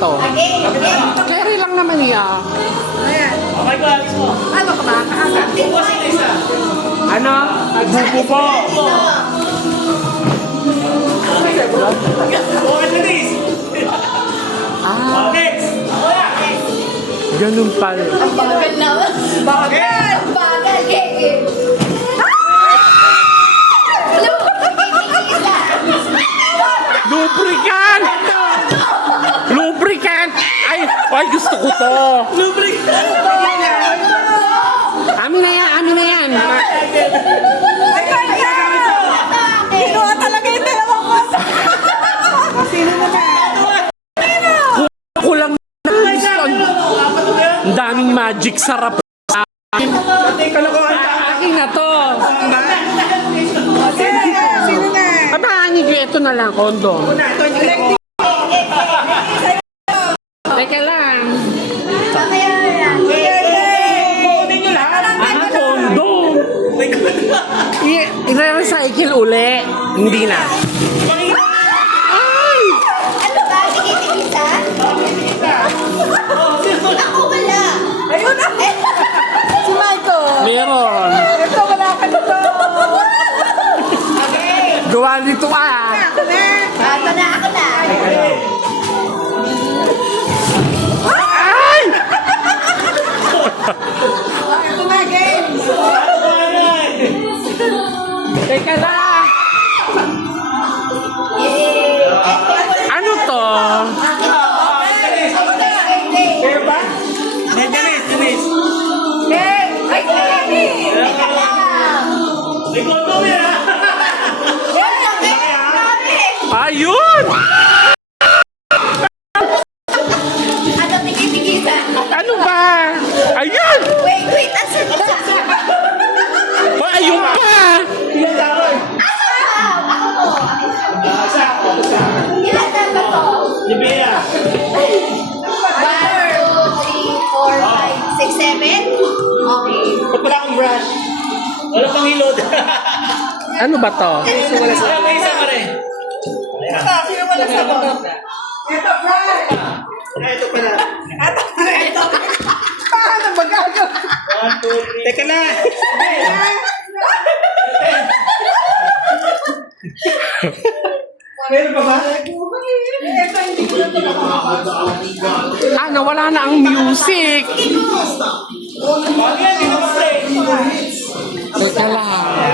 to? Carry lang naman niya. Ayan. Okay ko, alis mo. Ano ka ba? Kakasakti mo. Bukas na isa. Ano? Bubo po. Okay na this. Ah, Next. Ako na. ganun pala. Ang bagal na. Bagal! Ang bagal eh. Alam mo, pipigila. Lubricant! Lubricant! Ay, gusto ko to. Amin na yan, amin na yan. Ay, kaya! Kinuha talaga yung dalawang ko. Sino naman? Kulang na. Ang daming magic sarap. Akin na to. Sino na? Sino na? Pabahanin ko ito na lang, kondom. Teka lang. Mamaya na lang. Kondom. I-recycle uli. Hindi na. Ay! Ano ba? Tigit-tigita? Ako wala. Ayun na! Si Michael! Meron. Ito, wala ka dito! Gawa nito ah. Ako na! Ako na, ako na. Ay! Ito na, game! Teka lang. Yay! Ano to? Fair ba? Dennis. Ay, sorry! Teka lang. May kondom yan ha. Yan, sorry! Ayun! Ano, tigit-tigita? Ano ba? Ayun! Wait, asan ka? Ayun pa! Ilan sa akin? Ako po. Sa ako. Ilan na ba to? Ni Bea. 1, 2, 3, 4, 5, 6, 7? Okay. Ba't wala akong brush? Wala pang hilod. Ano ba to? Wala may isa pa rin. Ito, sino wala sa mo? Ito, Brad! Ito pala. Ito! Paano ba gagawin? 1, 2, 3. Teka na. Meron pa ba? Ito, hindi ko na ito nakakapagod. Ah, nawala na ang music. Wag yan, hindi na ma-play. Teka lang.